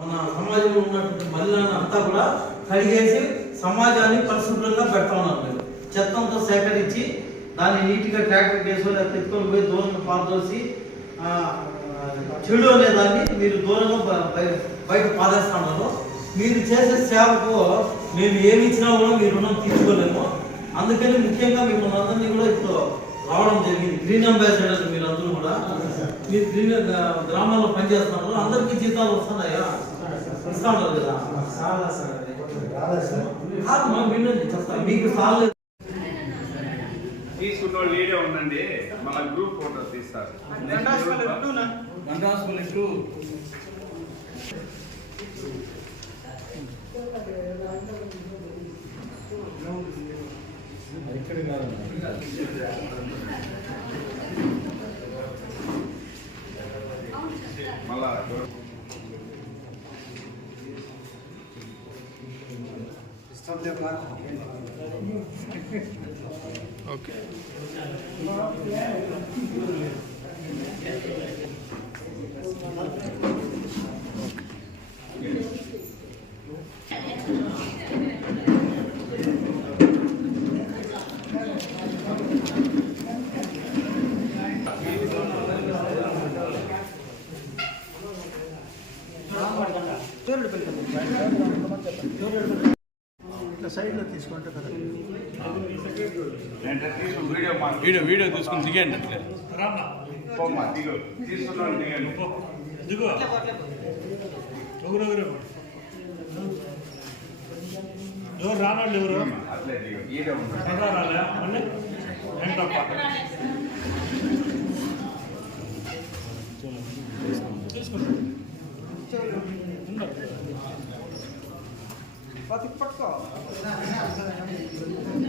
మన సమాజంలో ఉన్నటువంటి మలినాన్ని అంతా కూడా కడిగేసి సమాజాన్ని పరిశుభ్రంగా పెడతా ఉన్నారు. మీరు చెత్తంతో సేకరించి దాన్ని నీట్గా ట్రాక్టర్ కేసు లేకపోతే ఎత్తుకొని పోయి దూరంగా పారదోసి చెడు అనే దాన్ని మీరు దూరంగా బయట పారేస్తా ఉన్నారు. మీరు చేసే సేవకు మేము ఏమి ఇచ్చినా కూడా మీరు రుణం తీర్చుకోలేము. అందుకని ముఖ్యంగా మిమ్మల్ని అందరినీ కూడా ఇప్పుడు రావడం జరిగింది. గ్రీన్ అంబాసిడర్స్ మీరు అందరూ కూడా మీరు గ్రీన్ గ్రామాల్లో పనిచేస్తున్నారు. అందరికీ జీతాలు వస్తున్నాయా? ఇస్తా ఉన్నారు కదా. చెప్తా మీకు సార్లు తీసుకున్న వీడియో ఉందండి. మన గ్రూప్ ఫోటో తీస్తారు. మళ్ళా ఓకే ఇట్లా సైడ్లో తీసుకుంటే కదా వీడియో తీసుకుని దిగండి. అట్లే దిగు ఎవరు రానండి ఎవరు రాలే మళ్ళీ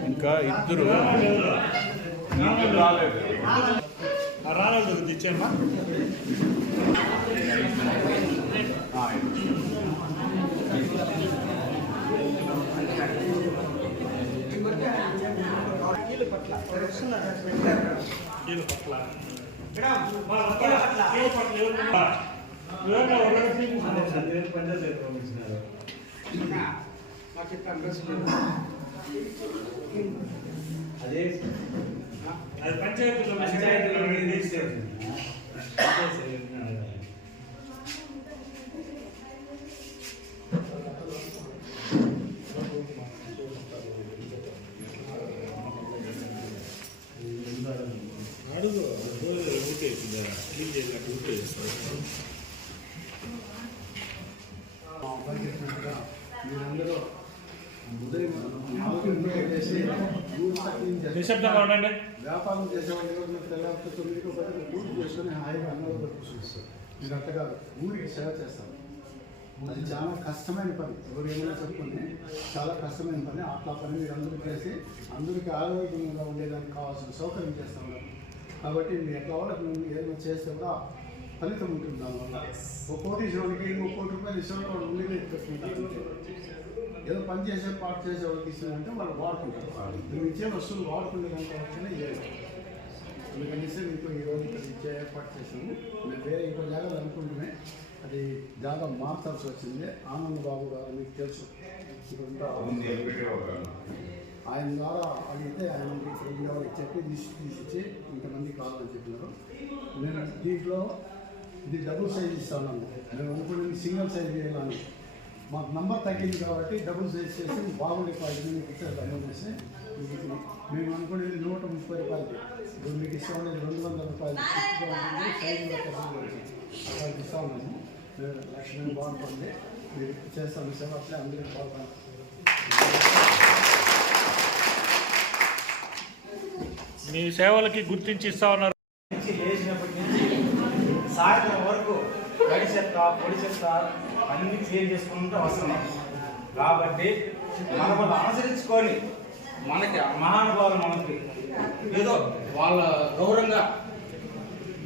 ఇంకా ఇద్దరు రాలేదు ఇచ్చామా అదే అది పంచాయతీలో అడుగు ఊటే క్లీన్ చేయాలి ఊటే మీరందరూ ఉదయం 4 చేసి నిశ్శబ్దంగా ఉండండి. వ్యాపారం చేసేవాళ్ళు తెల్లారితో 9 పూర్తి చేసుకొని హాయిగా అన్నవాళ్ళు కూర్చొనిస్తారు. మీరు అంత కాదు, ఊరికి సేవ చేస్తారు. అది చాలా కష్టమైన పని. ఎవరు ఏమైనా చెప్పుకుని చాలా కష్టమైన పని. అట్లా పని మీరు అందరూ చేసి అందరికీ ఆరోగ్యంగా ఉండేదానికి కావాల్సిన సౌకర్యం చేస్తాం. కాబట్టి మీరు ఎట్లా వాళ్ళకి మేము ఏదైనా చేస్తే కూడా ఫలితం ఉంటుంది. దానివల్ల ఒక కోటీశ్వరుడికి 3 కోటి రూపాయలు ఇష్టం ఉండేది పెట్టుకుంటారు. ఏదో పని చేసే పాటు చేసే వాళ్ళకి ఇస్తుందంటే వాళ్ళు వాడుకుంటారు. మేము ఇచ్చే వస్తువులు వాడుకునే దాంట్లో వచ్చినా ఇవ్వాలి. అందుకనేసి మీకు ఈరోజు ఇక్కడ ఇచ్చే ఏర్పాటు చేసాము. మేము వేరే ఇంకో జాగాలు అనుకుంటున్నామే, అది జాగా మార్చాల్సి వచ్చింది. ఆనంద్ బాబు గారు మీకు తెలుసు, ఆయన ద్వారా అడిగితే ఆయన ఇక్కడ చెప్పి తీసిచ్చి ఇంతమంది కావాలని చెప్పినారు. నేను దీంట్లో ఇది డబుల్ సైజ్ ఇస్తాను. మేము అనుకునేది సింగిల్ సైజ్ చేయాలని. మాకు నంబర్ తగ్గింది కాబట్టి డబుల్ సైజ్ చేసి బాగుండే క్వాలిటీ మీకు ఇచ్చారు. డబుల్ చేసి మేము అనుకునేది 130 రూపాయలకి. ఇప్పుడు మీకు ఇస్తా ఉండేది 200 రూపాయలు. సైజులో అట్లా ఇస్తా ఉన్నాము. లక్ష్మీ బాగుంటుంది. మీరు చేస్తాను సేవ అట్లే అందరికీ బాగుంటుంది. మీ సేవలకి గుర్తించి ఇస్తా ఉన్నారు. లేచినప్పటి నుంచి సాయంత్రం వరకు తడి చెత్త పొడి చెత్త అన్ని క్లియర్ చేసుకుంటూ వస్తున్నాం. కాబట్టి మనల్ని అనుసరించుకొని మనకి మహానుభావులు మనకి ఏదో వాళ్ళ గౌరవంగా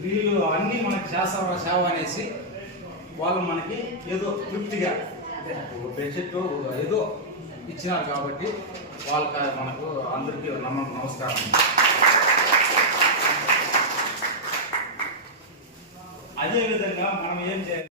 వీళ్ళు అన్నీ మనకి చేస్తారా సేవ అనేసి వాళ్ళు మనకి ఏదో తృప్తిగా బడ్జెట్ ఏదో ఇచ్చినారు. కాబట్టి వాళ్ళకి మనకు అందరికీ నమస్కారం. అదేవిధంగా మనం ఏం చేయాలి?